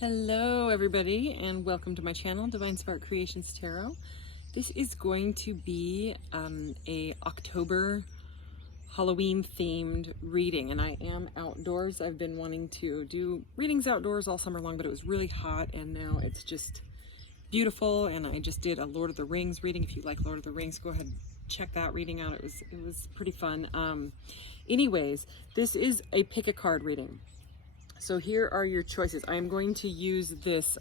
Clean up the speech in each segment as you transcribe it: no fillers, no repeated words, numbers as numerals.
Hello everybody and welcome to my channel, Divine Spark Creations Tarot. This is going to be a October Halloween themed reading, and I am outdoors. I've been wanting to do readings outdoors all summer long, but it was really hot and now it's just beautiful. And I just did a Lord of the Rings reading. If you like Lord of the Rings, go ahead and check that reading out. It was pretty fun. Anyways, this is a pick a card reading. So here are your choices. I am going to use this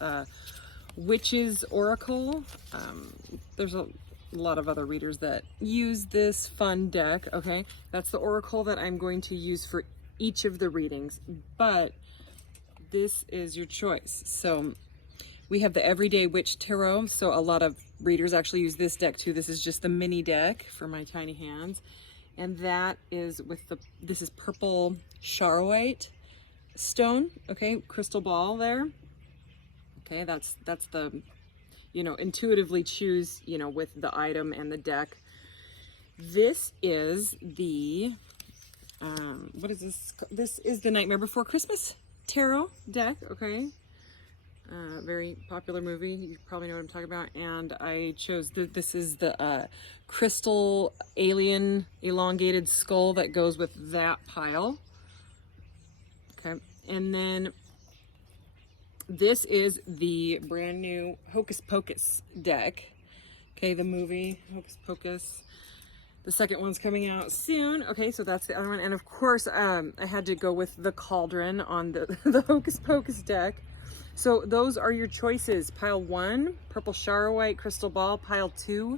Witch's Oracle. There's a lot of other readers that use this fun deck, okay? That's the Oracle that I'm going to use for each of the readings, but this is your choice. So we have the Everyday Witch Tarot. So a lot of readers actually use this deck too. This is just the mini deck for my tiny hands. And that is with this is purple chariote stone, okay, crystal ball there. Okay, that's the, intuitively choose, with the item and the deck. This is the, what is this? This is the Nightmare Before Christmas tarot deck, okay. Very popular movie. You probably know what I'm talking about. And I chose, this is the crystal alien elongated skull that goes with that pile. Okay, and then this is the brand new Hocus Pocus deck. Okay, the movie Hocus Pocus. The second one's coming out soon. Okay, so that's the other one. And of course, I had to go with the cauldron on the Hocus Pocus deck. So those are your choices. Pile 1, purple chariote crystal ball. Pile 2,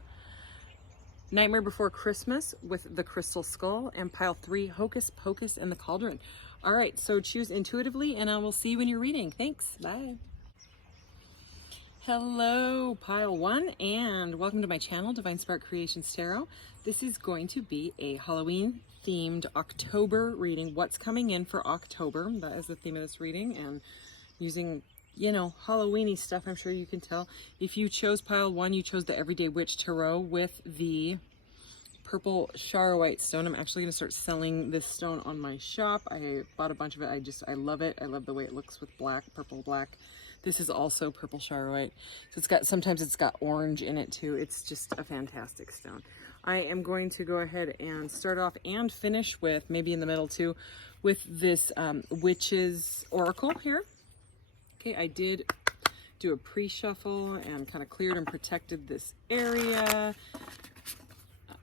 Nightmare Before Christmas with the crystal skull. And pile 3, Hocus Pocus and the cauldron. All right, so choose intuitively and I will see you in your reading. Thanks, bye. Hello, pile 1, and welcome to my channel, Divine Spark Creations Tarot. This is going to be a Halloween themed October reading. What's coming in for October? That is the theme of this reading, and using, Halloweeny stuff, I'm sure you can tell. If you chose pile 1, you chose the Everyday Witch Tarot with the purple chariote stone. I'm actually going to start selling this stone on my shop. I bought a bunch of it. I love it. I love the way it looks with black, purple, black. This is also purple chariote. So sometimes it's got orange in it too. It's just a fantastic stone. I am going to go ahead and start off and finish with, maybe in the middle too, with this Witch's Oracle here. Okay, I did do a pre-shuffle and kind of cleared and protected this area.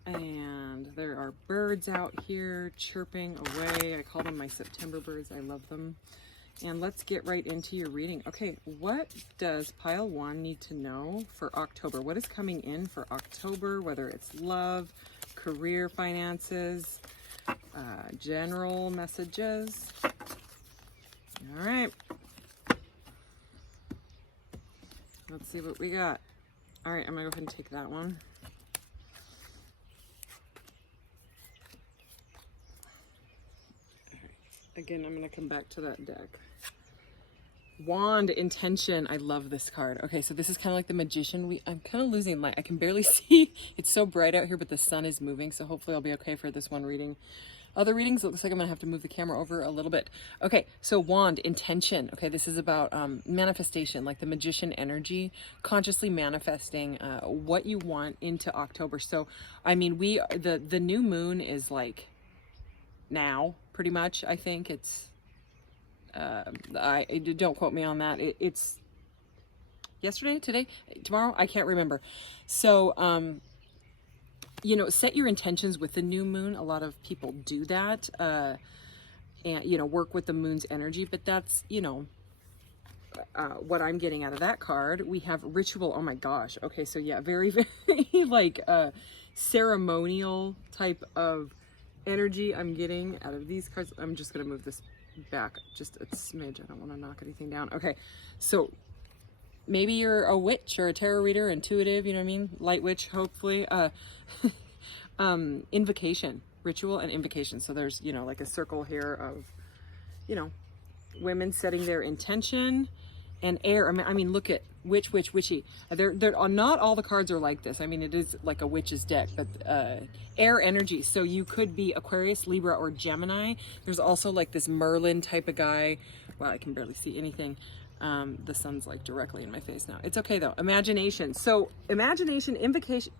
And there are birds out here chirping away. I call them my September birds. I love them. And let's get right into your reading. Okay, what does pile 1 need to know for October? What is coming in for October, whether it's love, career, finances, general messages? All right. Let's see what we got. All right, I'm gonna go ahead and take that one. Again, I'm going to come back to that deck. Wand, intention. I love this card. Okay, so this is kind of like the magician. I'm kind of losing light. I can barely see. It's so bright out here, but the sun is moving, so hopefully I'll be okay for this one reading. Other readings, it looks like I'm going to have to move the camera over a little bit. Okay, so wand, intention. Okay, this is about manifestation, like the magician energy, consciously manifesting what you want into October. So, I mean, the new moon is like now, pretty much. I think it's don't quote me on that. It's yesterday, today, tomorrow, I can't remember. So set your intentions with the new moon. A lot of people do that, and work with the moon's energy, but that's what I'm getting out of that card. We have ritual. Oh my gosh. Okay, so yeah, very, very like ceremonial type of energy I'm getting out of these cards. I'm just going to move this back just a smidge. I don't want to knock anything down. Okay, so maybe you're a witch or a tarot reader, intuitive, you know what I mean? Light witch, hopefully. Invocation, ritual and invocation. So there's, like a circle here of, women setting their intention. And air, I mean, look at witch, witchy. They're not all the cards are like this. I mean, it is like a witch's deck, but air energy. So you could be Aquarius, Libra, or Gemini. There's also like this Merlin type of guy Wow, I can barely see anything. The sun's like directly in my face now. It's okay though. Imagination. So imagination, invocation,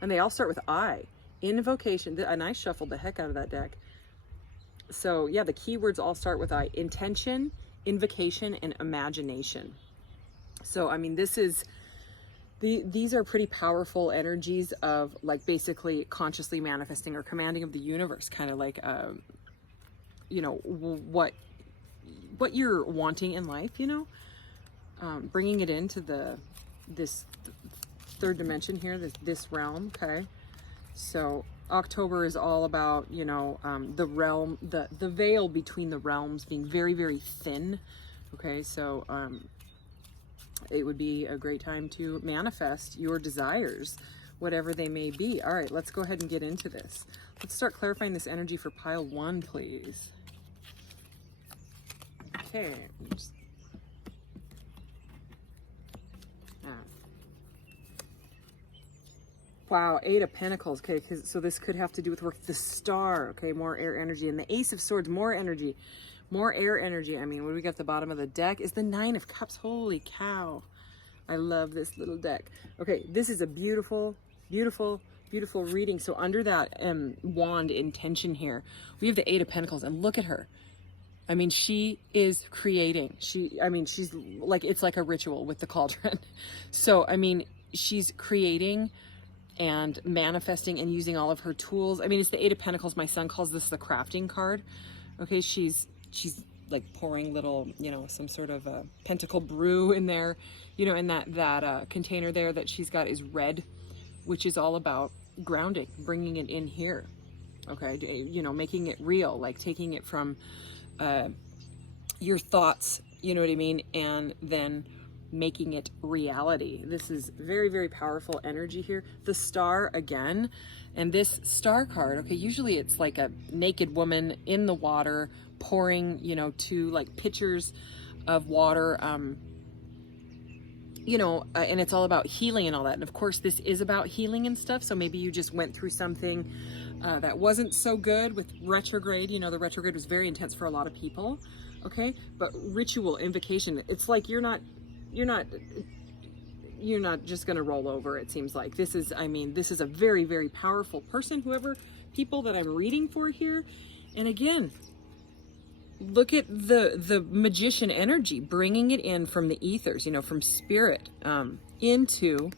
and they all start with I. Invocation, and I shuffled the heck out of that deck. So yeah, the keywords all start with I. Intention, invocation, and imagination. So I mean, these are pretty powerful energies of like basically consciously manifesting or commanding of the universe, kind of like you know, what you're wanting in life, you know, bringing it into this third dimension here, this realm. Okay, so October is all about, you know, the realm, the veil between the realms being very, very thin. Okay, so it would be a great time to manifest your desires, whatever they may be. All right, let's go ahead and get into this. Let's start clarifying this energy for pile 1, please. Okay. Wow, 8 of Pentacles. Okay, so this could have to do with work. The Star. Okay, more air energy. And the Ace of Swords, more energy. More air energy. I mean, what do we got at the bottom of the deck? Is the 9 of Cups. Holy cow. I love this little deck. Okay, this is a beautiful, beautiful, beautiful reading. So under that wand intention here, we have the 8 of Pentacles. And look at her. I mean, she is creating. I mean, she's like, it's like a ritual with the cauldron. So, I mean, she's creating and manifesting and using all of her tools. I mean, it's the 8 of Pentacles. My son calls this the crafting card. Okay, she's like pouring little, you know, some sort of a pentacle brew in there, you know, and that container there that she's got is red, which is all about grounding, bringing it in here. Okay, you know, making it real, like taking it from your thoughts, you know what I mean, and then making it reality. This is very, very powerful energy here. The Star again, and this Star card, okay, usually it's like a naked woman in the water pouring, you know, two like pitchers of water, you know, and it's all about healing and all that. And of course this is about healing and stuff, so maybe you just went through something that wasn't so good with retrograde. You know, the retrograde was very intense for a lot of people. Okay, but ritual, invocation, it's like you're not just going to roll over. It seems like this is, I mean, this is a very, very powerful person, people that I'm reading for here. And again, look at the magician energy, bringing it in from the ethers, you know, from spirit, into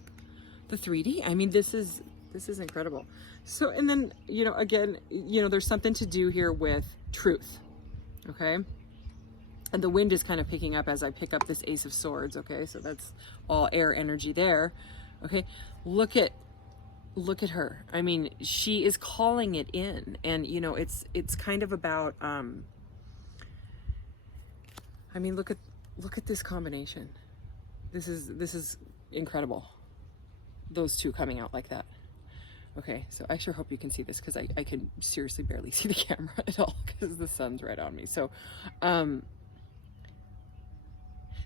the 3D. I mean, this is incredible. So, and then, you know, again, you know, there's something to do here with truth. Okay. And the wind is kind of picking up as I pick up this Ace of Swords. Okay, so that's all air energy there. Okay, look at her. I mean, she is calling it in, and you know, it's kind of about. I mean, look at this combination. This is incredible. Those two coming out like that. Okay, so I sure hope you can see this, because I can seriously barely see the camera at all because the sun's right on me. So,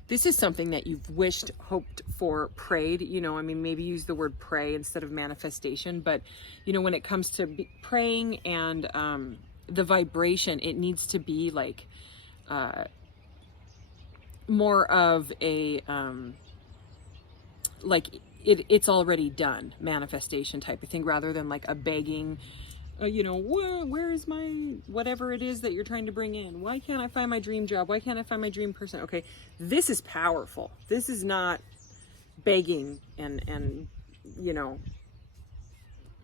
this is something that you've wished, hoped for, prayed, you know, I mean, maybe use the word pray instead of manifestation, but, you know, when it comes to praying and the vibration, it needs to be like more of a, like it's already done manifestation type of thing, rather than like a begging, you know, where is my, whatever it is that you're trying to bring in? Why can't I find my dream job? Why can't I find my dream person? Okay, this is powerful. This is not begging and you know,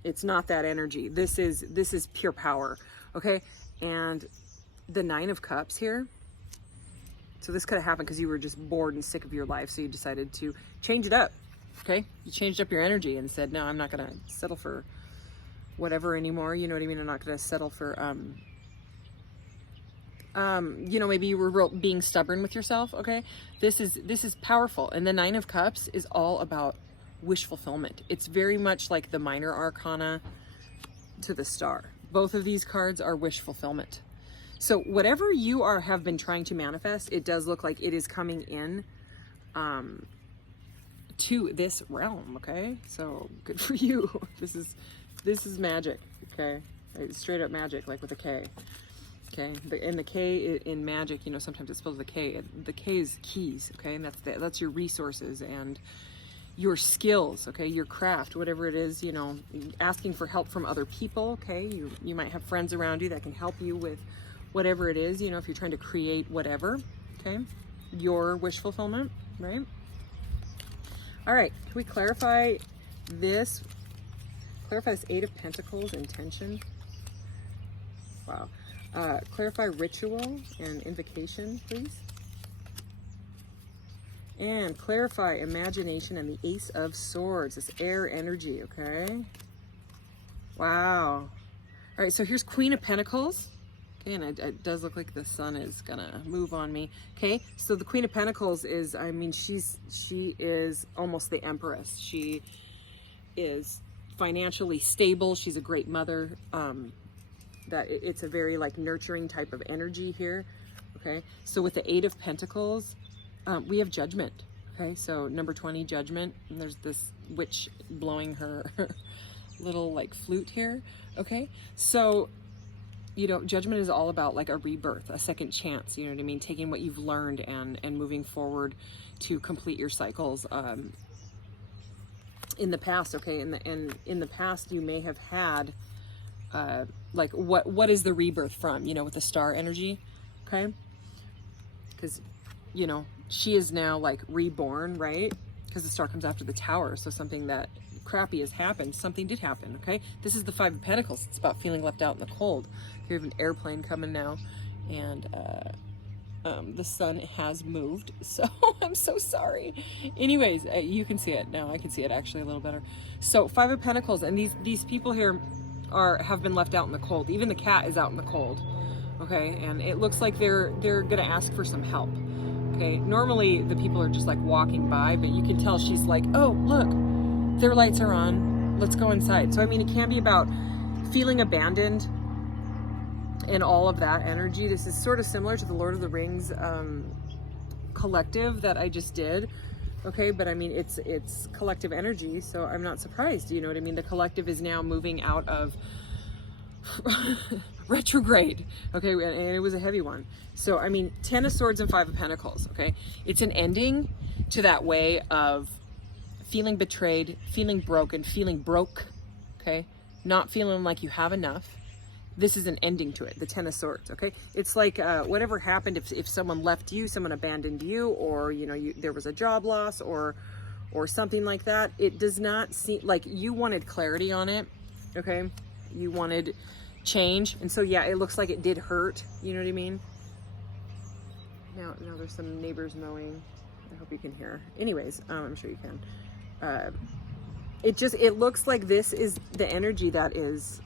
it's not that energy. This is pure power. Okay, and the 9 of Cups here. So this could have happened because you were just bored and sick of your life, so you decided to change it up. Okay, you changed up your energy and said, no, I'm not going to settle for whatever anymore, you know what I mean? I'm not going to settle for, you know, maybe you were being stubborn with yourself. Okay, this is powerful. And the 9 of Cups is all about wish fulfillment. It's very much like the minor arcana to the Star. Both of these cards are wish fulfillment. So whatever you have been trying to manifest, it does look like it is coming in to this realm. Okay, so good for you. This is magic. Okay, straight up magic, like with a K. Okay, and the K in magic, you know, sometimes it's spelled with a K. The K is keys, okay, and that's your resources and your skills, okay, your craft, whatever it is, you know, asking for help from other people, okay. You might have friends around you that can help you with whatever it is, you know, if you're trying to create whatever, okay, your wish fulfillment, right? All right, can we clarify this? Clarify this Eight of Pentacles intention. Wow. Clarify ritual and invocation, please. And clarify imagination and the Ace of Swords, this air energy, okay? Wow. All right, so here's Queen of Pentacles. Okay, and it does look like the sun is gonna move on me. Okay, so the Queen of Pentacles is, I mean, she is almost the Empress. She is financially stable. She's a great mother. It's a very like nurturing type of energy here. Okay, so with the Eight of Pentacles, we have Judgment. Okay, so number 20, Judgment, and there's this witch blowing her little like flute here. Okay, so you know, Judgment is all about like a rebirth, a second chance, you know what I mean? Taking what you've learned and moving forward to complete your cycles in the past, okay? And in the past, you may have had, like, what is the rebirth from, you know, with the star energy, okay? Because, you know, she is now like reborn, right? Because the star comes after the Tower, so something that crappy has happened, something did happen, okay? This is the Five of Pentacles. It's about feeling left out in the cold. You have an airplane coming now, and the sun has moved, so I'm so sorry. Anyways, you can see it now. I can see it actually a little better. So Five of Pentacles, and these people here have been left out in the cold. Even the cat is out in the cold, okay? And it looks like they're gonna ask for some help, okay? Normally the people are just like walking by, but you can tell she's like, oh, look, their lights are on, let's go inside. So I mean, it can be about feeling abandoned and all of that energy. This is sort of similar to the Lord of the Rings collective that I just did, okay? But I mean, it's collective energy, so I'm not surprised, you know what I mean? The collective is now moving out of retrograde, okay? And it was a heavy one. So I mean, 10 of Swords and 5 of Pentacles, okay? It's an ending to that way of feeling betrayed, feeling broken, feeling broke, okay? Not feeling like you have enough. This is an ending to it, the 10 of Swords, okay? It's like whatever happened, if someone left you, someone abandoned you, or, you know, there was a job loss or something like that. It does not seem like you wanted clarity on it, okay? You wanted change. And so, yeah, it looks like it did hurt. You know what I mean? Now there's some neighbors mowing. I hope you can hear. Anyways, I'm sure you can. It looks like this is the energy that is,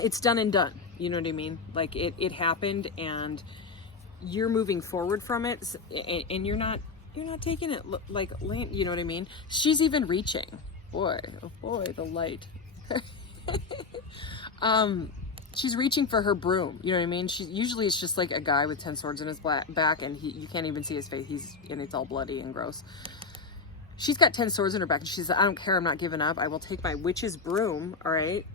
it's done and done. You know what I mean? Like it happened and you're moving forward from it, and you're not taking it like, you know what I mean? She's even reaching. Boy, oh boy, the light. She's reaching for her broom. You know what I mean? Usually it's just like a guy with 10 swords in his back, and you can't even see his face. And it's all bloody and gross. She's got 10 swords in her back, and she says, I don't care, I'm not giving up. I will take my witch's broom, all right,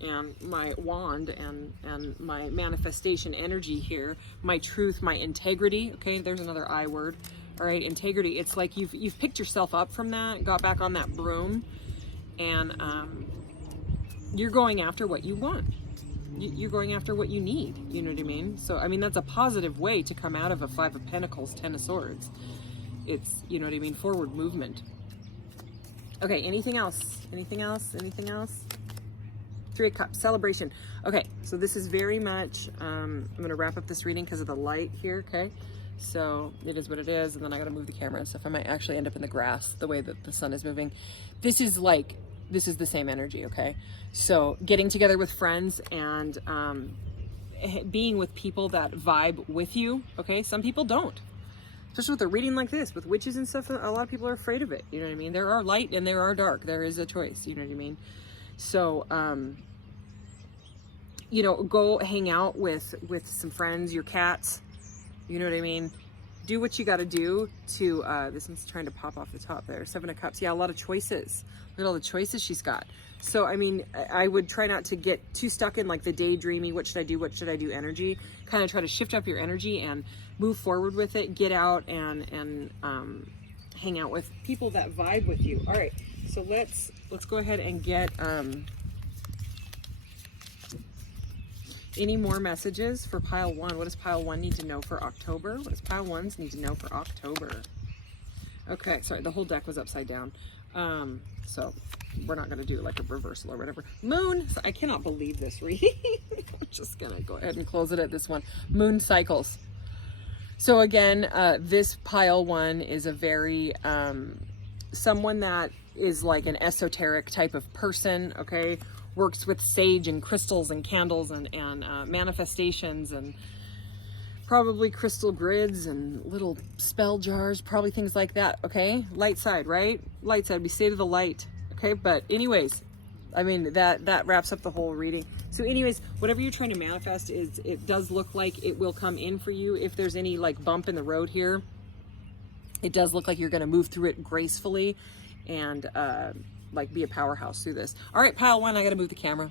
and my wand and my manifestation energy here, my truth, my integrity, okay, there's another I word, all right, integrity. It's like you've picked yourself up from that, got back on that broom, and you're going after what you want. You're going after what you need, you know what I mean? So, I mean, that's a positive way to come out of a 5 of Pentacles, 10 of Swords. It's, you know what I mean, forward movement. Okay, anything else? Anything else? Anything else? 3 of Cups, celebration. Okay, so this is very much, I'm going to wrap up this reading because of the light here, okay? So it is what it is, and then I got to move the camera and stuff. I might actually end up in the grass the way that the sun is moving. This is the same energy, okay? So getting together with friends and being with people that vibe with you, okay? Some people don't. Especially with a reading like this, with witches and stuff, a lot of people are afraid of it, you know what I mean? There are light and there are dark. There is a choice, you know what I mean? So, you know, go hang out with some friends, your cats, you know what I mean? do what you got to do to, this one's trying to pop off the top there. 7 of Cups. Yeah, a lot of choices. Look at all the choices she's got. So, I mean, I would try not to get too stuck in like the daydreamy, what should I do energy. Kind of try to shift up your energy and move forward with it. Get out and hang out with people that vibe with you. All right, so let's go ahead and get any more messages for pile 1. What does pile 1 need to know for October? What does pile 1s need to know for October? Okay, sorry, the whole deck was upside down. So we're not going to do like a reversal or whatever. Moon, I cannot believe this reading. I'm just going to go ahead and close it at this one. Moon cycles. So again, this pile 1 is a very, someone that is like an esoteric type of person, okay? Works with sage and crystals and candles and manifestations and probably crystal grids and little spell jars, probably things like that, okay? Light side, right? Light side, we stay to the light, okay? But anyways, I mean, that wraps up the whole reading. So anyways, whatever you're trying to manifest, it does look like it will come in for you. If there's any like bump in the road here, it does look like you're going to move through it gracefully and like be a powerhouse through this. All right, pile 1, I got to move the camera.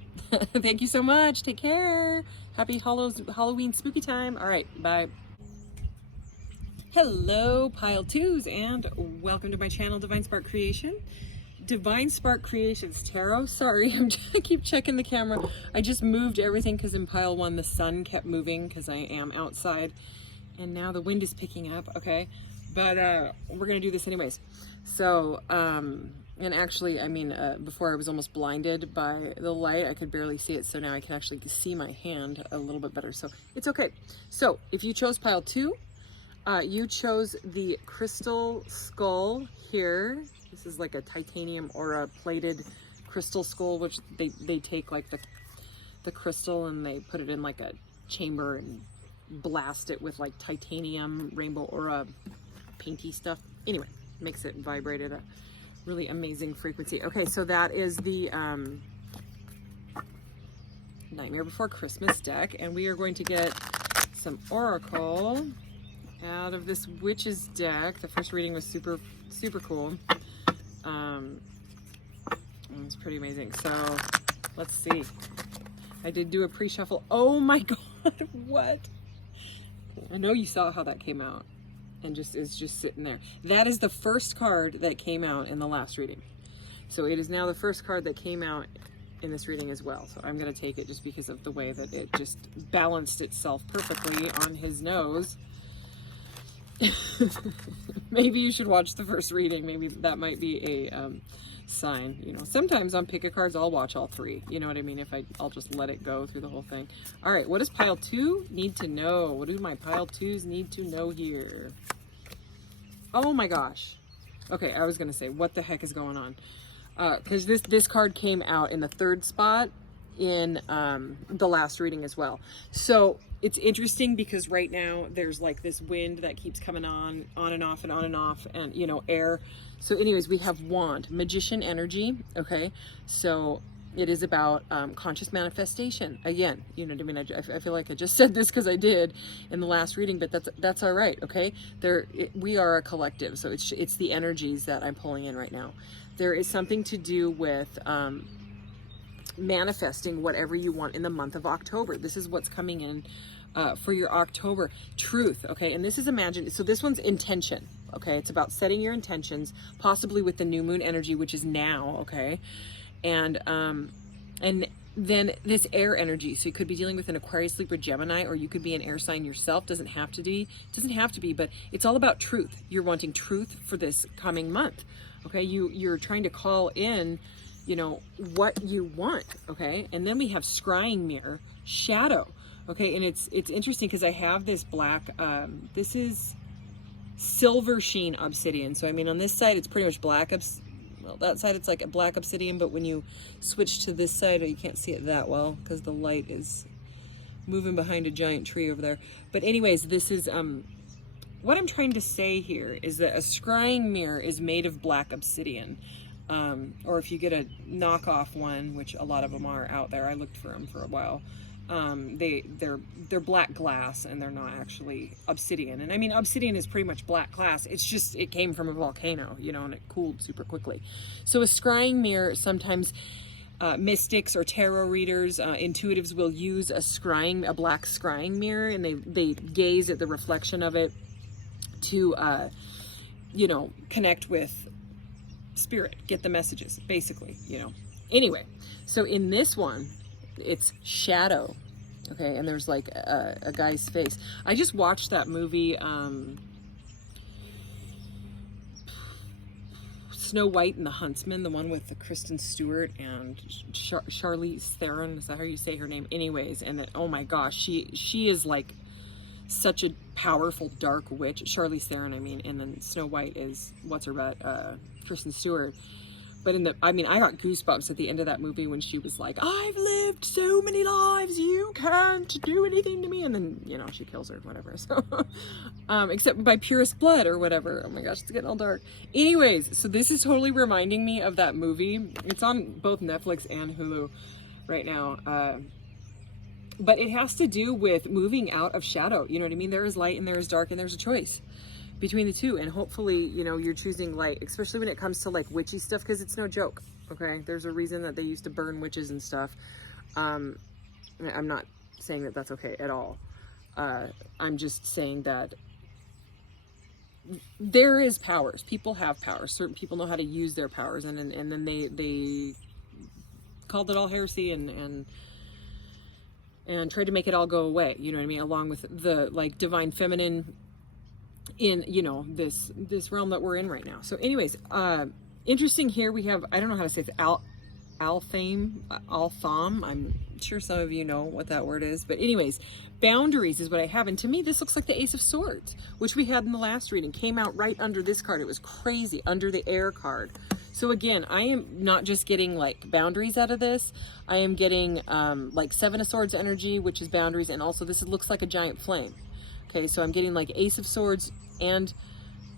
Thank you so much. Take care. Happy Halloween spooky time. All right, bye. Hello, pile 2s, and welcome to my channel, Divine Spark Creation. Divine Spark Creations Tarot. Sorry, I keep checking the camera. I just moved everything because in pile 1 the sun kept moving because I am outside, and now the wind is picking up. Okay, but we're gonna do this anyways. So and actually, I mean, before I was almost blinded by the light. I could barely see it, so now I can actually see my hand a little bit better, so it's okay. So if you chose pile 2, you chose the crystal skull here. This is like a titanium or a plated crystal skull, which they take like the crystal and they put it in like a chamber and blast it with like titanium, rainbow aura, painty stuff. Anyway, makes it vibrate at a really amazing frequency. Okay, so that is the Nightmare Before Christmas deck, and we are going to get some oracle out of this witch's deck. The first reading was super cool. It's pretty amazing. So let's see. I did do a pre-shuffle. Oh my god, what? I know you saw how that came out and is just sitting there. That is the first card that came out in the last reading. So it is now the first card that came out in this reading as well. So I'm going to take it just because of the way that it just balanced itself perfectly on his nose. Maybe you should watch the first reading. Maybe that might be a sign. You know, sometimes on pick a cards I'll watch all 3. You know what I mean? If I'll just let it go through the whole thing. All right, what does pile 2 need to know? What do my pile 2s need to know here? Oh my gosh. Okay, I was gonna say, what the heck is going on? Because this card came out in the 3rd spot in the last reading as well. So it's interesting because right now there's like this wind that keeps coming on and off and on and off, and you know, air. So anyways, we have wand, magician energy. Okay, so it is about conscious manifestation. Again, you know what I mean? I feel like I just said this because I did in the last reading, but that's all right. Okay, we are a collective, so it's the energies that I'm pulling in right now. There is something to do with manifesting whatever you want in the month of October. This is what's coming in for your October. Truth, okay? And this is imagined. So this one's intention, okay? It's about setting your intentions, possibly with the new moon energy, which is now, okay? And then this air energy. So you could be dealing with an Aquarius, Libra, Gemini, or you could be an air sign yourself. Doesn't have to be, but it's all about truth. You're wanting truth for this coming month, okay? You're trying to call in, you know, what you want, okay? And then we have scrying mirror, shadow, okay? And it's interesting because I have this black, this is silver sheen obsidian. So I mean, on this side it's pretty much black, well, that side it's like a black obsidian, but when you switch to this side, you can't see it that well because the light is moving behind a giant tree over there. But anyways, this is what I'm trying to say here is that a scrying mirror is made of black obsidian. Or if you get a knockoff one, which a lot of them are out there, I looked for them for a while, They're black glass, and they're not actually obsidian. And I mean, obsidian is pretty much black glass. It's just, it came from a volcano, you know, and it cooled super quickly. So a scrying mirror, sometimes mystics or tarot readers, intuitives will use a black scrying mirror, and they gaze at the reflection of it to, you know, connect with spirit, get the messages, basically, you know. Anyway, so in this one, it's shadow, okay, and there's like a guy's face. I just watched that movie, Snow White and the Huntsman, the one with the Kristen Stewart and Charlize Theron, is that how you say her name? Anyways, and oh my gosh, she is like such a powerful dark witch. Charlize Theron, I mean, and then Snow White is, what's her butt, Kristen Stewart. But I mean, I got goosebumps at the end of that movie when she was like, I've lived so many lives, you can't do anything to me. And then, you know, she kills her, whatever. So, except by purest blood or whatever. Oh my gosh, it's getting all dark. Anyways, so this is totally reminding me of that movie. It's on both Netflix and Hulu right now. But it has to do with moving out of shadow. You know what I mean? There is light and there is dark, and there's a choice between the two, and hopefully, you know, you're choosing light, especially when it comes to like witchy stuff, because it's no joke. Okay, there's a reason that they used to burn witches and stuff. I'm not saying that that's okay at all. I'm just saying that there is powers. People have powers. Certain people know how to use their powers, and then they called it all heresy and tried to make it all go away. You know what I mean? Along with the like divine feminine in, you know, this realm that we're in right now. So anyways, interesting here we have, I don't know how to say it, Altham. I'm sure some of you know what that word is, but anyways, boundaries is what I have. And to me, this looks like the Ace of Swords, which we had in the last reading, came out right under this card. It was crazy, under the air card. So again, I am not just getting like boundaries out of this. I am getting like Seven of Swords energy, which is boundaries. And also this looks like a giant flame. Okay, so I'm getting like Ace of Swords and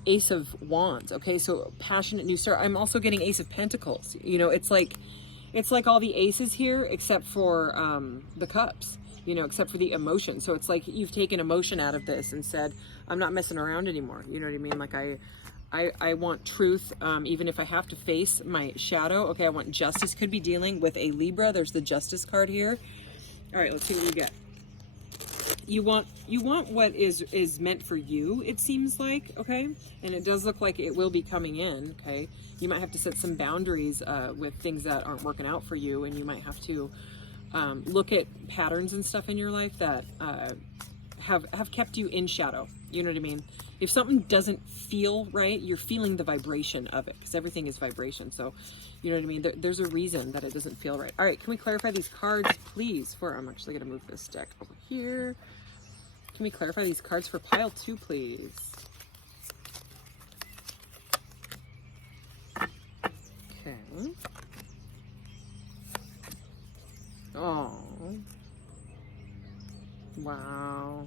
Ace of Wands. Okay, so passionate new start. I'm also getting Ace of Pentacles. You know, it's like all the aces here except for the cups, you know, except for the emotion. So it's like you've taken emotion out of this and said, I'm not messing around anymore. You know what I mean? Like I want truth, even if I have to face my shadow. Okay, I want justice. Could be dealing with a Libra. There's the Justice card here. All right, let's see what we get. You want what is meant for you, it seems like, okay? And it does look like it will be coming in, okay? You might have to set some boundaries with things that aren't working out for you, and you might have to look at patterns and stuff in your life that have kept you in shadow. You know what I mean? If something doesn't feel right, you're feeling the vibration of it, because everything is vibration. So, you know what I mean? There's a reason that it doesn't feel right. All right, can we clarify these cards, please? I'm actually going to move this deck over here. Can we clarify these cards for pile 2, please? Okay. Oh. Wow.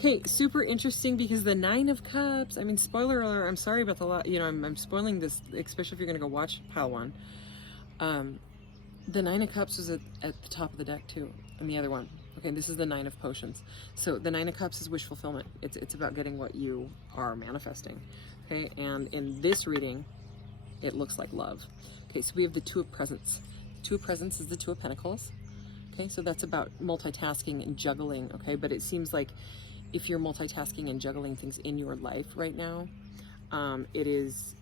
Okay, super interesting, because the Nine of Cups, I mean, spoiler alert, I'm sorry about the lot, you know, I'm spoiling this, especially if you're going to go watch pile 1. The Nine of Cups is at the top of the deck too, and the other one. Okay, this is the Nine of Potions. So the Nine of Cups is wish fulfillment. It's about getting what you are manifesting. Okay, and in this reading, it looks like love. Okay, so we have the Two of Presents. Two of Presents is the Two of Pentacles. Okay, so that's about multitasking and juggling. Okay, but it seems like if you're multitasking and juggling things in your life right now, it is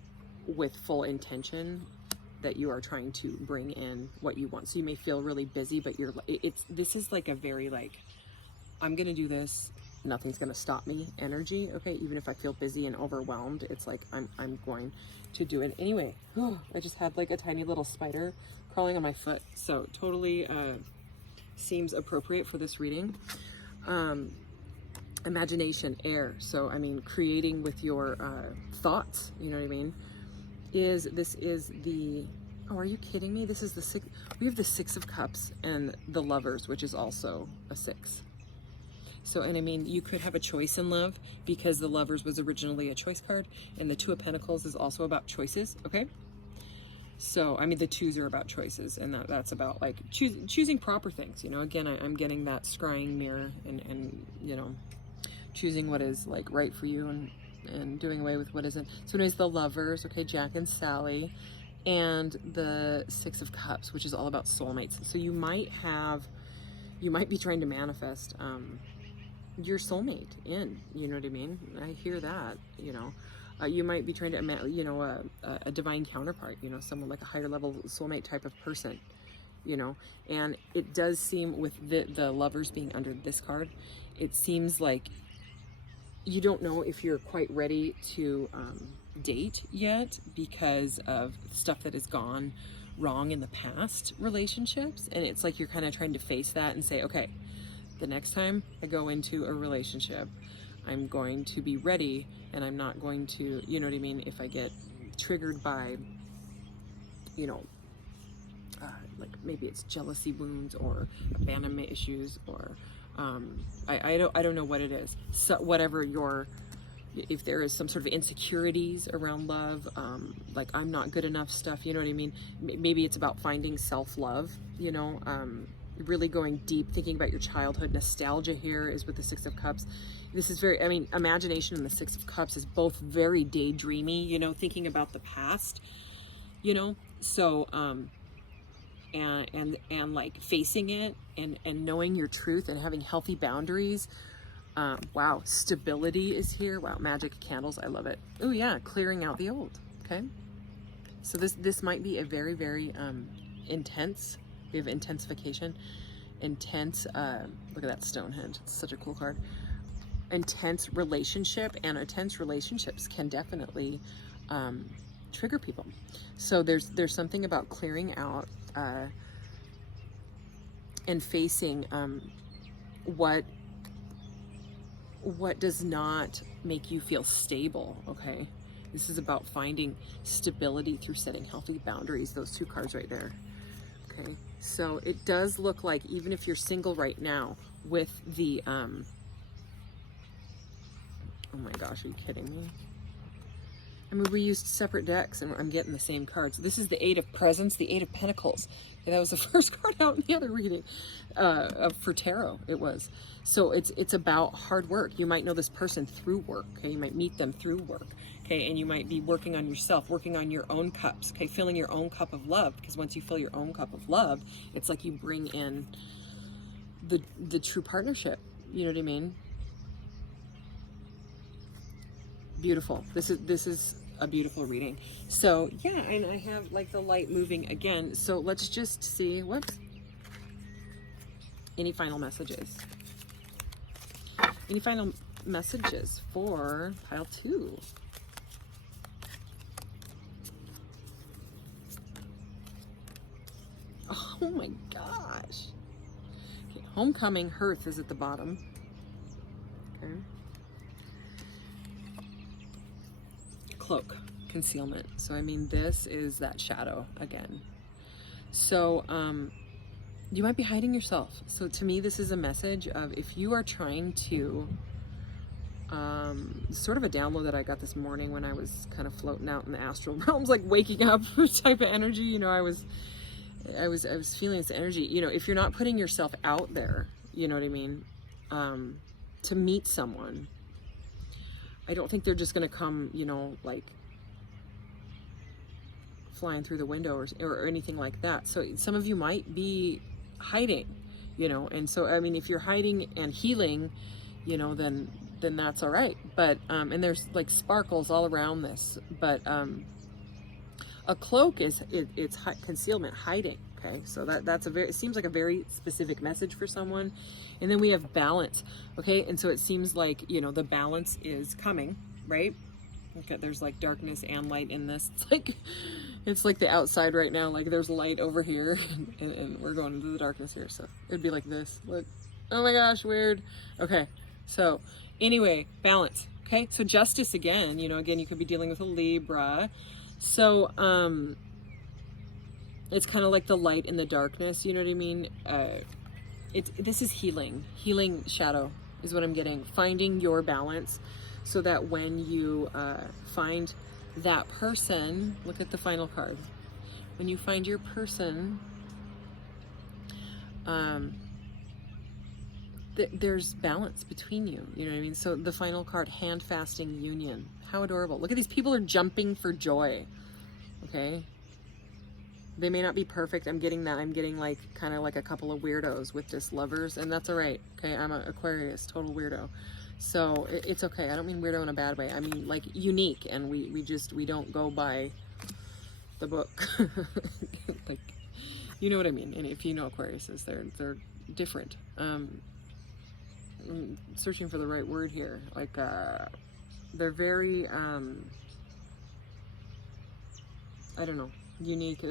with full intention that you are trying to bring in what you want. So you may feel really busy, but this is like a very like, I'm gonna do this, nothing's gonna stop me energy. Okay, even if I feel busy and overwhelmed, it's like I'm going to do it anyway. I just had like a tiny little spider crawling on my foot, so totally seems appropriate for this reading. Imagination, air. So I mean, creating with your thoughts. You know what I mean? This is the, oh, are you kidding me? This is the 6. We have the Six of Cups and the Lovers, which is also a 6. So, and I mean, you could have a choice in love, because the Lovers was originally a choice card, and the Two of Pentacles is also about choices. Okay, So, I mean, the twos are about choices, and that's about like choosing proper things. You know, again, I'm getting that scrying mirror, and you know, choosing what is like right for you, and doing away with what isn't. So anyways, the Lovers, okay, Jack and Sally, and the Six of Cups, which is all about soulmates. So you might be trying to manifest your soulmate in, you know what I mean? I hear that, you know. You might be trying to, you know, a divine counterpart, you know, someone like a higher level soulmate type of person, you know. And it does seem with the Lovers being under this card, it seems like you don't know if you're quite ready to date yet because of stuff that has gone wrong in the past relationships. And it's like you're kind of trying to face that and say, okay, the next time I go into a relationship, I'm going to be ready, and I'm not going to, you know what I mean, if I get triggered by, you know, like maybe it's jealousy wounds or abandonment issues, or I don't know what it is. So whatever if there is some sort of insecurities around love, like I'm not good enough stuff, you know what I mean? Maybe it's about finding self-love, you know, really going deep, thinking about your childhood. Nostalgia here is with the Six of Cups. This is very, I mean, imagination in the Six of Cups is both very daydreamy, you know, thinking about the past, you know, so, and like facing it and knowing your truth and having healthy boundaries. Wow, stability is here. Wow, magic candles, I love it. Oh yeah, clearing out the old, okay? So this might be a very, very intense, we have intensification, intense, look at that Stonehenge, it's such a cool card. Intense relationship, and intense relationships can definitely trigger people. So there's something about clearing out and facing what does not make you feel stable, okay? This is about finding stability through setting healthy boundaries, those two cards right there, okay? So it does look like, even if you're single right now, with the, oh my gosh, are you kidding me? I mean, we used separate decks and I'm getting the same cards. This is the Eight of Presents, the Eight of Pentacles. Okay, that was the first card out in the other reading for tarot, it was. So it's about hard work. You might know this person through work, okay? You might meet them through work, okay? And you might be working on yourself, working on your own cups, okay? Filling your own cup of love, because once you fill your own cup of love, it's like you bring in the true partnership, you know what I mean? Beautiful. This is a beautiful reading. So yeah, and I have like the light moving again. So let's just see, whoops. Any final messages? Any final messages for pile 2? Oh my gosh. Okay, homecoming, hearth is at the bottom. Okay. Cloak, concealment. So I mean, this is that shadow again. So you might be hiding yourself. So to me, this is a message of, if you are trying to sort of a download that I got this morning when I was kind of floating out in the astral realms, like waking up type of energy, you know. I was feeling this energy, you know. If you're not putting yourself out there, you know what I mean, to meet someone, I don't think they're just going to come, you know, like flying through the window or anything like that. So some of you might be hiding, you know, and so, I mean, if you're hiding and healing, you know, then that's all right. But, and there's like sparkles all around this, but, a cloak it's concealment, hiding. Okay. So that's it seems like a very specific message for someone. And then we have balance. Okay. And so it seems like, you know, the balance is coming, right? Okay. There's like darkness and light in this. It's like the outside right now. Like there's light over here and we're going into the darkness here. So it'd be like this. Look. Oh my gosh, weird. Okay. So anyway, balance. Okay. So justice again, you know, again, you could be dealing with a Libra. So, it's kind of like the light and the darkness, you know what I mean? This is healing shadow is what I'm getting. Finding your balance so that when you, find that person, look at the final card. when you find your person, there's balance between you. You know what I mean? So the final card, hand-fasting union. How adorable. Look at these people are jumping for joy. Okay? They may not be perfect. I'm getting that. I'm getting like kind of like a couple of weirdos with this lovers, and that's all right. Okay? I'm an Aquarius, total weirdo. So it's okay. I don't mean weirdo in a bad way. I mean like unique, and we don't go by the book. Like, you know what I mean? And if you know Aquariuses, they're different. I'm searching for the right word here. Like they're very I don't know, unique.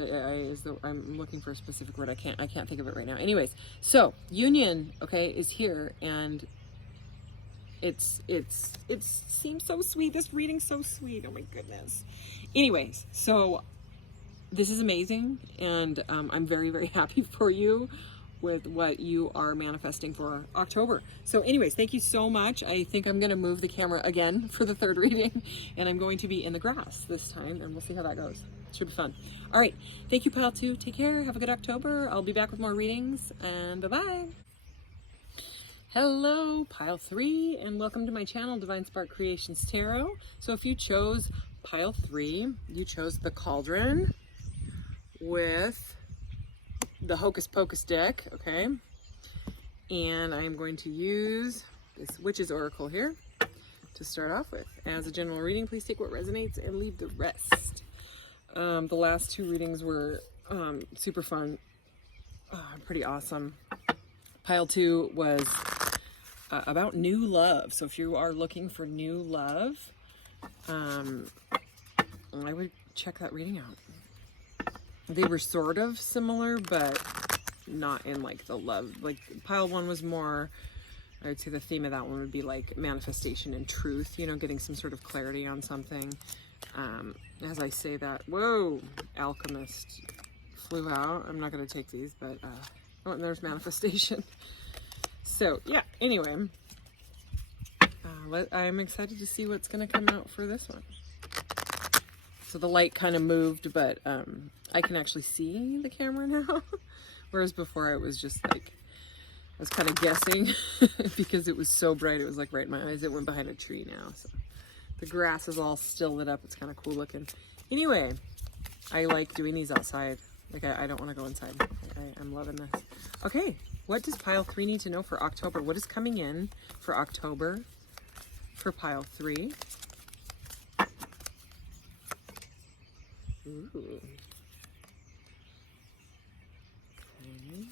I'm looking for a specific word. I can't think of it right now. Anyways, so union, okay, is here, and it seems so sweet. This reading's so sweet. Oh my goodness. Anyways, so this is amazing, and I'm very, very happy for you with what you are manifesting for October. So anyways, thank you so much. I think I'm going to move the camera again for the third reading, and I'm going to be in the grass this time, and we'll see how that goes. Should be fun. All right. Thank you, Pile 2. Take care. Have a good October. I'll be back with more readings, and bye-bye. Hello, Pile 3, and welcome to my channel, Divine Spark Creations Tarot. So if you chose Pile 3, you chose the cauldron with the Hocus Pocus deck, okay? And I'm going to use this Witch's Oracle here to start off with. As a general reading, please take what resonates and leave the rest. The last two readings were super fun, pretty awesome. Pile 2 was about new love. So if you are looking for new love, I would check that reading out. They were sort of similar, but not in like the love. Like Pile 1 was more, I would say the theme of that one would be like manifestation and truth, you know, getting some sort of clarity on something. As I say that, whoa, alchemist flew out. I'm not going to take these, but oh, and there's manifestation. So yeah, anyway, I'm excited to see what's going to come out for this one. So the light kind of moved, but I can actually see the camera now. Whereas before I was just like, I was kind of guessing because it was so bright. It was like right in my eyes. It went behind a tree now. So the grass is all still lit up. It's kind of cool looking. Anyway, I like doing these outside. Like I don't want to go inside. I'm loving this. Okay, what does Pile 3 need to know for October? What is coming in for October for Pile 3? Ooh. Okay.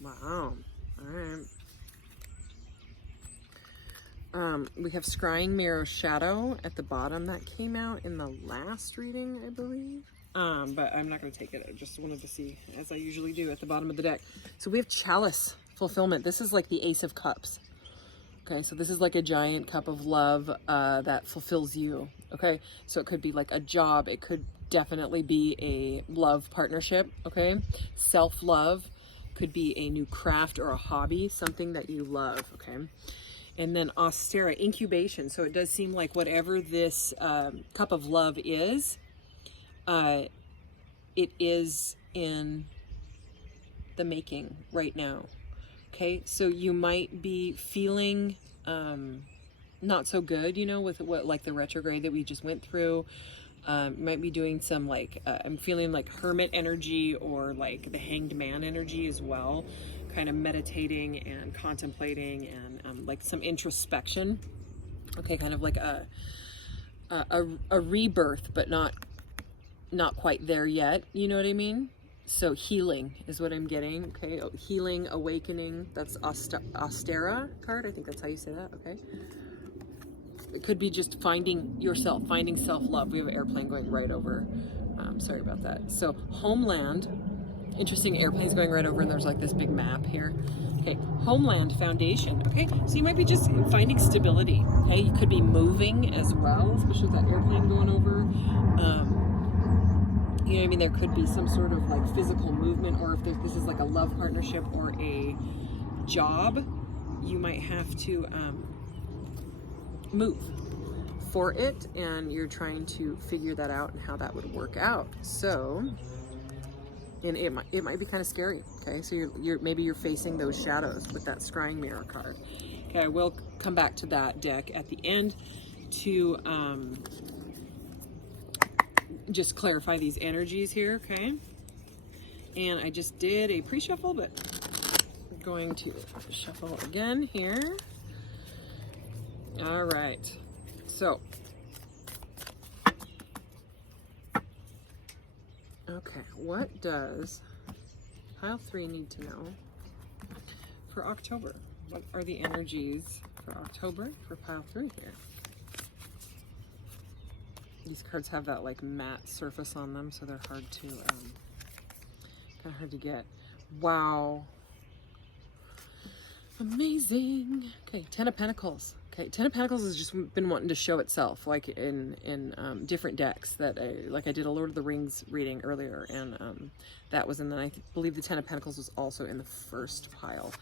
Wow. All right. We have Scrying Mirror Shadow at the bottom. That came out in the last reading, I believe. But I'm not going to take it. I just wanted to see, as I usually do, at the bottom of the deck. So we have Chalice Fulfillment. This is like the Ace of Cups. Okay, so this is like a giant cup of love that fulfills you. Okay, so it could be like a job. It could definitely be a love partnership. Okay, self-love could be a new craft or a hobby, something that you love. Okay, and then Austera, incubation. So it does seem like whatever this cup of love is, it is in the making right now. Okay, so you might be feeling not so good, you know, with what like the retrograde that we just went through. You might be doing some like I'm feeling like hermit energy or like the Hanged Man energy as well, kind of meditating and contemplating and like some introspection. Okay, kind of like a rebirth, but not quite there yet. You know what I mean? So healing is what I'm getting. Okay, healing, awakening. That's Austera card. I think that's how you say that. Okay. It could be just finding yourself, finding self-love. We have an airplane going right over. Sorry about that. So Homeland. Interesting, airplanes going right over, and there's like this big map here. Okay, Homeland Foundation. Okay, so you might be just finding stability. Okay, you could be moving as well, especially with that airplane going over. You know what I mean? There could be some sort of like physical movement, or if this is like a love partnership or a job, you might have to move for it, and you're trying to figure that out and how that would work out. So, and it might be kind of scary. Okay, so maybe you're facing those shadows with that scrying mirror card. Okay, I will come back to that deck at the end to just clarify these energies here. Okay, and I just did a pre-shuffle, but I'm going to shuffle again here. All right, so okay, what does pile 3 need to know for October? What are the energies for October for pile 3 here? These cards have that like matte surface on them, so they're hard to kind of hard to get. Wow, amazing. Okay, 10 of Pentacles. Okay, 10 of Pentacles has just been wanting to show itself, like in different decks that I did a Lord of the Rings reading earlier, and that was, and then I believe the 10 of Pentacles was also in the first pile.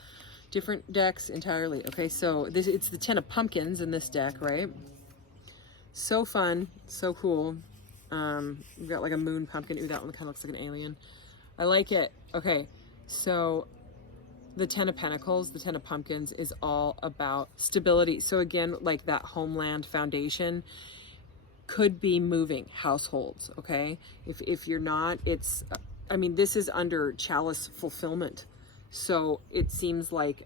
Different decks entirely. Okay, so it's the 10 of Pumpkins in this deck, right? So fun, so cool. We've got like a moon pumpkin. Ooh, that one kind of looks like an alien. I like it. Okay, so the 10 of Pentacles, the 10 of Pumpkins is all about stability. So again, like that homeland foundation could be moving households, okay? If you're not, it's, I mean, this is under chalice fulfillment. So it seems like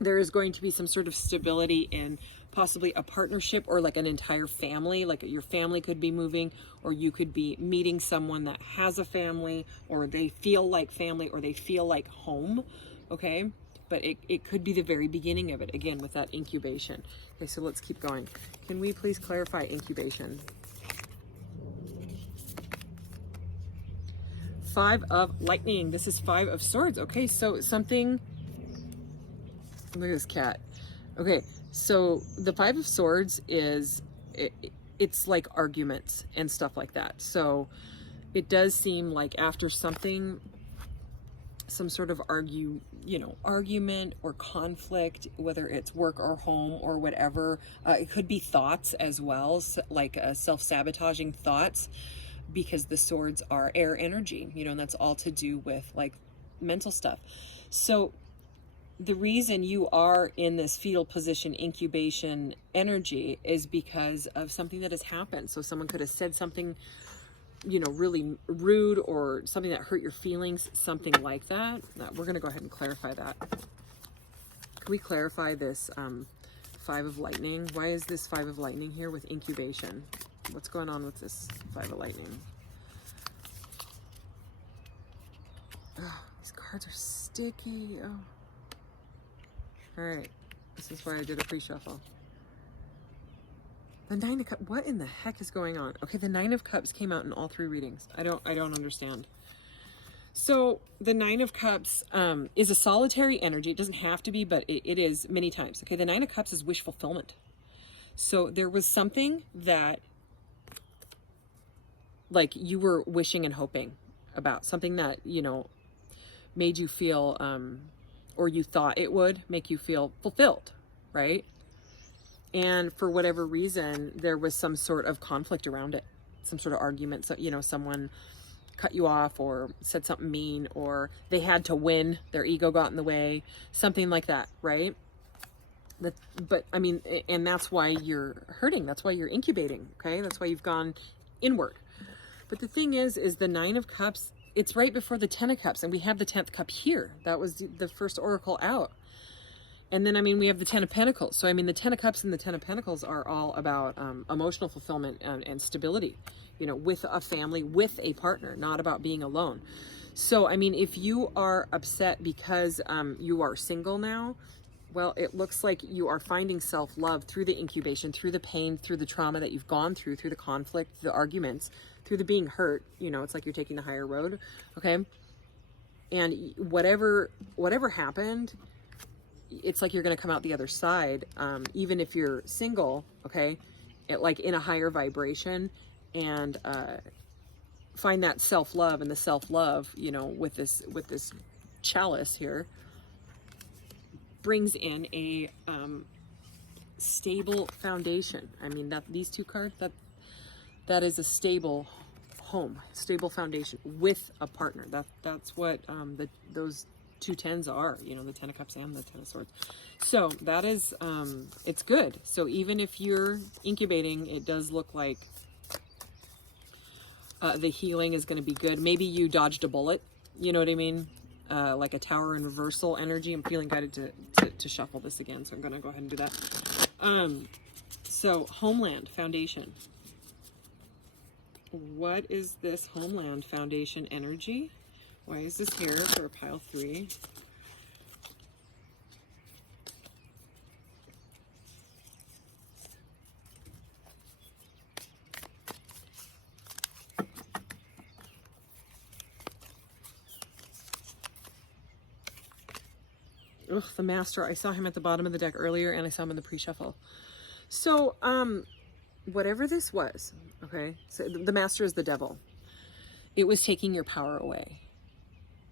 there is going to be some sort of stability in possibly a partnership or like an entire family. Like your family could be moving, or you could be meeting someone that has a family, or they feel like family, or they feel like home, okay? But it could be the very beginning of it, again, with that incubation. Okay, so let's keep going. Can we please clarify incubation? 5 of Lightning. This is 5 of Swords. Okay, so something, look at this cat. Okay, so the 5 of Swords is, it's like arguments and stuff like that. So it does seem like after something, some sort of argument or conflict, whether it's work or home or whatever, it could be thoughts as well, so like self-sabotaging thoughts, because the swords are air energy, and that's all to do with like mental stuff. So the reason you are in this fetal position incubation energy is because of something that has happened. So someone could have said something, really rude, or something that hurt your feelings, something like that. We're going to go ahead and clarify that. Can we clarify this 5 of Lightning? Why is this 5 of Lightning here with incubation? What's going on with this 5 of Lightning? Oh, these cards are sticky. Oh. All right, this is why I did a pre-shuffle. The 9 of Cups, what in the heck is going on? Okay, the 9 of Cups came out in all 3 readings. I don't understand. So the 9 of Cups is a solitary energy. It doesn't have to be, but it is many times. Okay, the 9 of Cups is wish fulfillment. So there was something that, like, you were wishing and hoping about, something that, made you feel, or you thought it would make you feel fulfilled, right? And for whatever reason, there was some sort of conflict around it, some sort of argument. So, someone cut you off or said something mean, or they had to win, their ego got in the way, something like that, right? But I mean, and that's why you're hurting. That's why you're incubating, okay? That's why you've gone inward. But the thing is the 9 of Cups, it's right before the 10 of Cups, and we have the 10th cup here. That was the first oracle out. And then, I mean, we have the 10 of Pentacles. So, I mean, the 10 of Cups and the 10 of Pentacles are all about emotional fulfillment and stability, with a family, with a partner, not about being alone. So, I mean, if you are upset because you are single now, well, it looks like you are finding self-love through the incubation, through the pain, through the trauma that you've gone through the conflict, the arguments, through the being hurt. It's like you're taking the higher road, okay? And whatever happened, it's like you're going to come out the other side, even if you're single, okay, like in a higher vibration, and find that self-love, and the self-love, with this chalice here, brings in a stable foundation. I mean, that these two cards, that is a stable home, stable foundation with a partner. That's what those two tens are, you know, the Ten of Cups and the Ten of Swords. So that is, it's good. So even if you're incubating, it does look like the healing is going to be good. Maybe you dodged a bullet, you know what I mean? Like a Tower in reversal energy. I'm feeling guided to shuffle this again, so I'm going to go ahead and do that. So Homeland Foundation. What is this Homeland Foundation energy? Why is this here for pile 3? Ugh, the Master. I saw him at the bottom of the deck earlier, and I saw him in the pre-shuffle. So, whatever this was, okay, so the Master is the devil. It was taking your power away.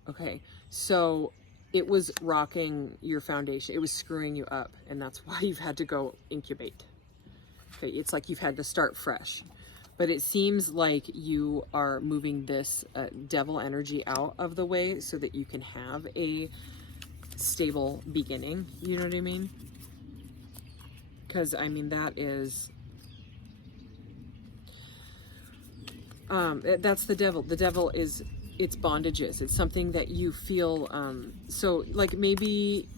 Okay, so it was rocking your foundation. It was screwing you up, and that's why you've had to go incubate. Okay, it's like you've had to start fresh. But it seems like you are moving this devil energy out of the way so that you can have a stable beginning. You know what I mean? Because, I mean, that is... that's the devil. The devil is... It's bondages. It's something that you feel, so like maybe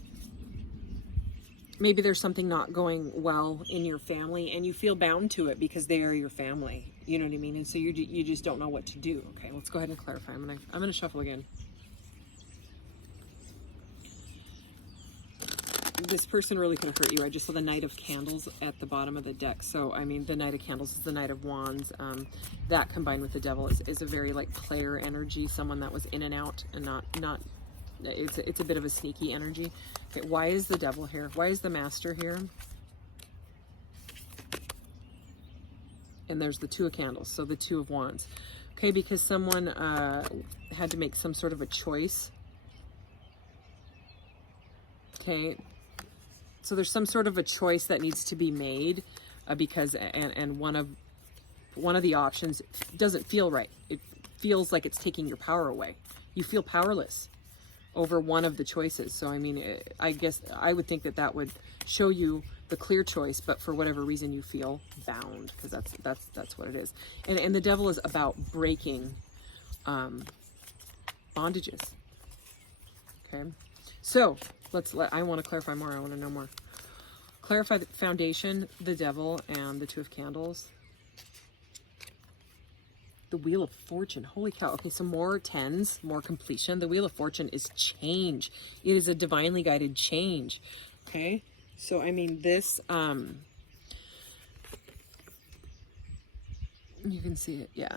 there's something not going well in your family and you feel bound to it because they are your family. You know what I mean? And so you just don't know what to do. Okay, let's go ahead and clarify. I'm gonna shuffle again. This person really could have hurt you. I just saw the Knight of Candles at the bottom of the deck. So, I mean, the Knight of Candles is the Knight of Wands. That combined with the Devil is a very, like, player energy. Someone that was in and out and not it's a bit of a sneaky energy. Okay, why is the Devil here? Why is the Master here? And there's the Two of Candles, so the Two of Wands. Okay, because someone had to make some sort of a choice. Okay. So there's some sort of a choice that needs to be made because one of the options doesn't feel right. It feels like it's taking your power away. You feel powerless over one of the choices. So I mean, I guess I would think that would show you the clear choice, but for whatever reason you feel bound, because that's what it is. And the Devil is about breaking bondages. Okay. So I want to clarify more. I want to know more. Clarify the foundation, the Devil, and the Two of Candles. The Wheel of Fortune. Holy cow. Okay, so more tens, more completion. The Wheel of Fortune is change. It is a divinely guided change. Okay, so I mean this, you can see it, yeah.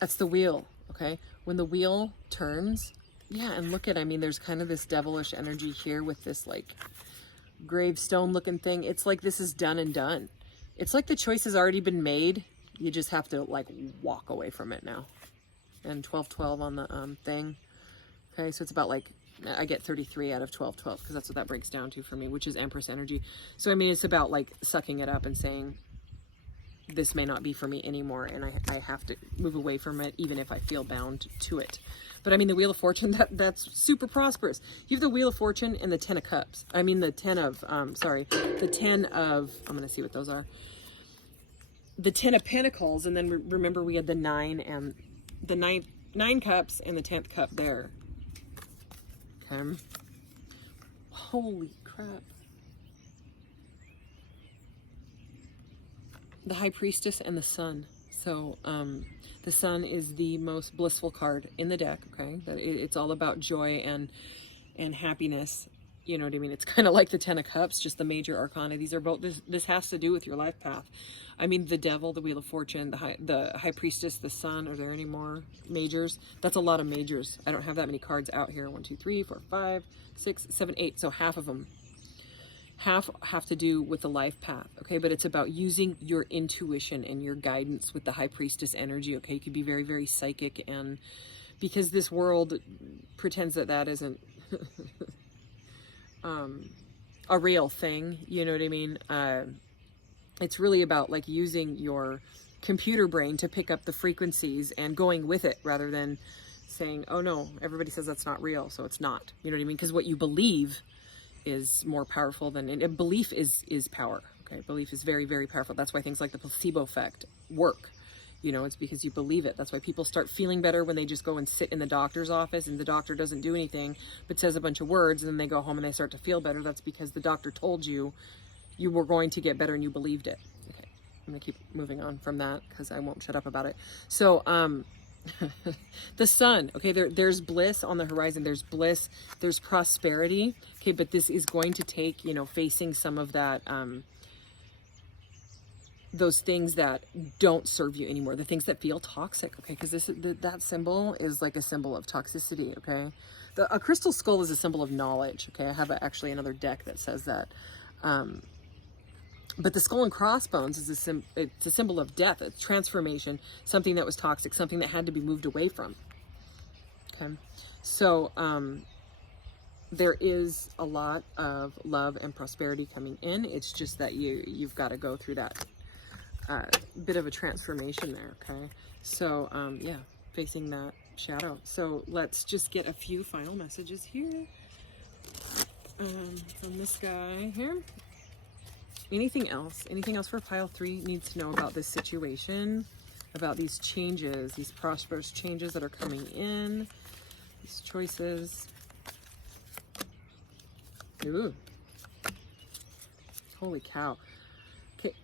That's the wheel, okay? When the wheel turns, yeah, and look at, I mean, there's kind of this devilish energy here with this, like, gravestone looking thing. It's like this is done and done. It's like the choice has already been made. You just have to, like, walk away from it now. And 12-12 on the thing. Okay, so it's about, like, I get 33 out of 12-12, because that's what that breaks down to for me, which is Empress energy. So, I mean, it's about, like, sucking it up and saying, this may not be for me anymore, and I have to move away from it, even if I feel bound to it. But I mean, the Wheel of Fortune, that's super prosperous. You have the Wheel of Fortune and the Ten of Cups. I mean, the Ten of, the Ten of, I'm going to see what those are. The Ten of Pentacles, and then remember we had the nine and the nine cups and the 10th cup there. Okay. Holy crap. The High Priestess and the Sun. So, the Sun is the most blissful card in the deck, okay? It's all about joy and happiness. You know what I mean? It's kind of like the Ten of Cups, just the major arcana. These are both, this has to do with your life path. I mean, the Devil, the Wheel of Fortune, the High Priestess, the Sun. Are there any more majors? That's a lot of majors. I don't have that many cards out here. 1, 2, 3, 4, 5, 6, 7, 8. So half of them. Half have to do with the life path, okay? But it's about using your intuition and your guidance with the High Priestess energy, okay? You could be very, very psychic, and because this world pretends that isn't a real thing, you know what I mean? It's really about like using your computer brain to pick up the frequencies and going with it, rather than saying, oh no, everybody says that's not real, so it's not, you know what I mean? Because what you believe is more powerful than, and belief is power. Okay, belief is very, very powerful. That's why things like the placebo effect work. You know, it's because you believe it. That's why people start feeling better when they just go and sit in the doctor's office and the doctor doesn't do anything but says a bunch of words, and then they go home and they start to feel better. That's because the doctor told you you were going to get better and you believed it. Okay, I'm gonna keep moving on from that because I won't shut up about it. So the sun, okay, there's bliss on the horizon, there's bliss, there's prosperity, okay, but this is going to take, you know, facing some of that, those things that don't serve you anymore, the things that feel toxic, okay, because that symbol is like a symbol of toxicity, okay. A crystal skull is a symbol of knowledge, okay. I have actually another deck that says that, but the skull and crossbones is it's a symbol of death, it's transformation, something that was toxic, something that had to be moved away from. Okay, so there is a lot of love and prosperity coming in. It's just that you've got to go through that bit of a transformation there. Okay, so yeah, facing that shadow. So let's just get a few final messages here from this guy here. Anything else for pile 3 needs to know about this situation, about these changes, these prosperous changes that are coming in, these choices. Ooh. Holy cow. Okay.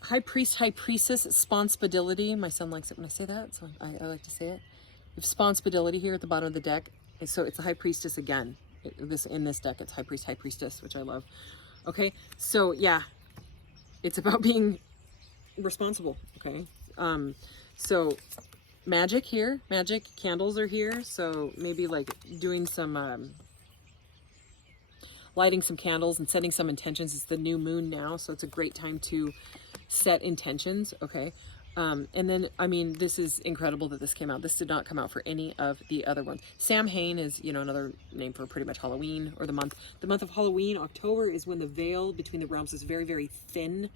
High priest, high priestess, sponsibility. My son likes it when I say that, so I like to say it. We have sponsibility here at the bottom of the deck. And so it's a high priestess again. In this deck, it's high priest, high priestess, which I love. Okay, so yeah, it's about being responsible, okay? So magic here, magic candles are here, so maybe like doing some, lighting some candles and setting some intentions. It's the new moon now, so it's a great time to set intentions, okay? And then, I mean, this is incredible that this came out. This did not come out for any of the other ones. Samhain is, you know, another name for pretty much Halloween, or the month. The month of Halloween, October, is when the veil between the realms is very, very thin.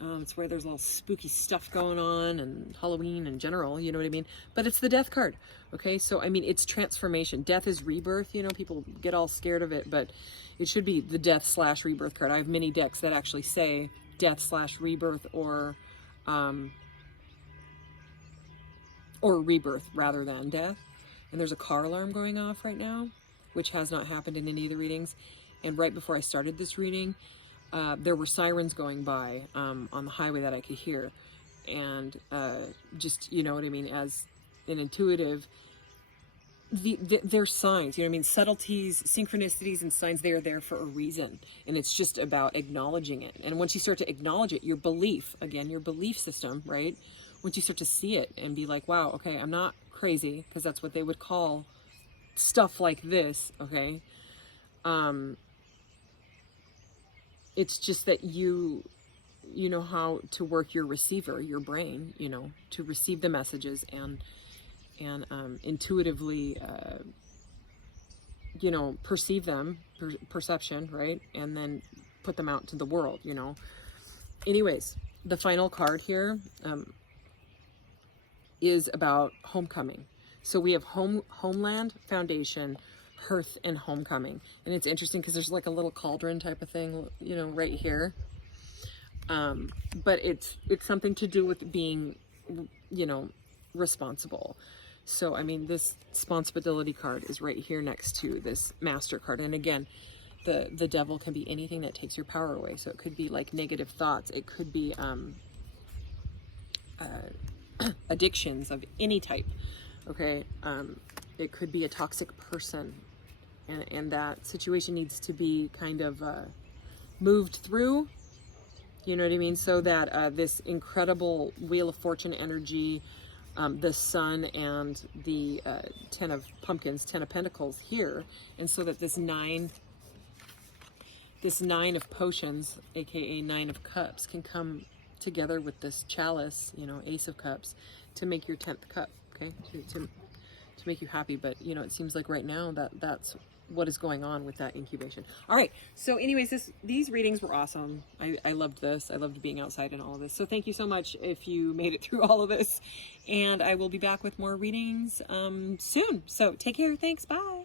It's where there's a little spooky stuff going on, and Halloween in general, you know what I mean? But it's the death card, okay? So, I mean, it's transformation. Death is rebirth, you know, people get all scared of it, but it should be the death/rebirth card. I have many decks that actually say death/rebirth or rebirth rather than death. And there's a car alarm going off right now, which has not happened in any of the readings. And right before I started this reading, there were sirens going by on the highway that I could hear. And just, you know what I mean, as an intuitive, they're signs, you know what I mean, subtleties, synchronicities, and signs. They are there for a reason, and it's just about acknowledging it. And once you start to acknowledge it, your belief, again, your belief system, right? Once you start to see it and be like, wow, okay, I'm not crazy, because that's what they would call stuff like this, okay? It's just that you know how to work your receiver, your brain, you know, to receive the messages and intuitively, you know, perceive them, perception, right? And then put them out to the world, you know. Anyways, the final card here is about homecoming. So we have homeland, foundation, hearth, and homecoming. And it's interesting because there's like a little cauldron type of thing, you know, right here. But it's something to do with being, you know, responsible. So, I mean, this responsibility card is right here next to this master card. And again, the devil can be anything that takes your power away. So it could be like negative thoughts. It could be addictions of any type. Okay. It could be a toxic person. And that situation needs to be kind of moved through. You know what I mean? So that this incredible Wheel of Fortune energy, the sun and the 10 of pumpkins, 10 of pentacles here, and so that this nine of potions, aka 9 of cups, can come together with this chalice, you know, ace of cups, to make your 10th cup, okay, to make you happy. But you know, it seems like right now that's what is going on with that incubation. All right. So anyways, these readings were awesome. I loved this. I loved being outside and all of this. So thank you so much if you made it through all of this. And I will be back with more readings soon. So take care. Thanks. Bye.